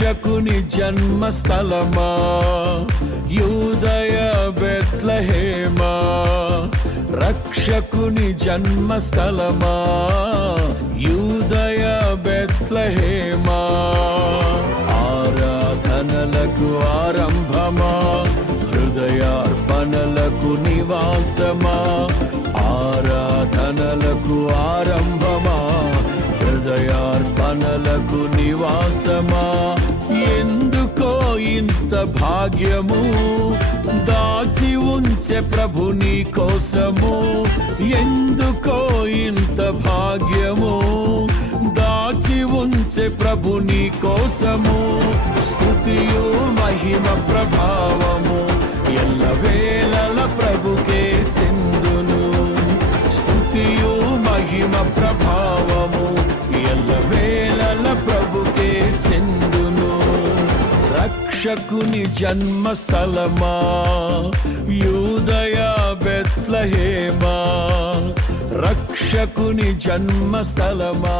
రక్షకుని జన్మస్థలమా యూదయ బెత్లెహేమా, రక్షకుని జన్మస్థలమా యూదయ బెత్లెహేమా. ఆరాధనలకు ఆరంభమా, హృదయార్పణలకు నివాసమా, ఆరాధనలకు ఆరంభమా, హృదయార్పణలకు నివాసమా. ఎందుకో ఇంత భాగ్యము దాచి ఉంచే ప్రభు నీ కోసము, ఎందుకో ఇంత భాగ్యము దాచి ఉంచే ప్రభు నీ కోసము. స్తుతియు మహిమ ప్రభావము ఎల్లవేళల ప్రభుకే చెందును, స్తుతియు మహిమ ప్రభావము ఎల్లవేళల ప్రభుకే చెందును. రక్షకుని జన్మస్థలమా యూదయ బెత్లెహేమా, రక్షకుని జన్మస్థలమా.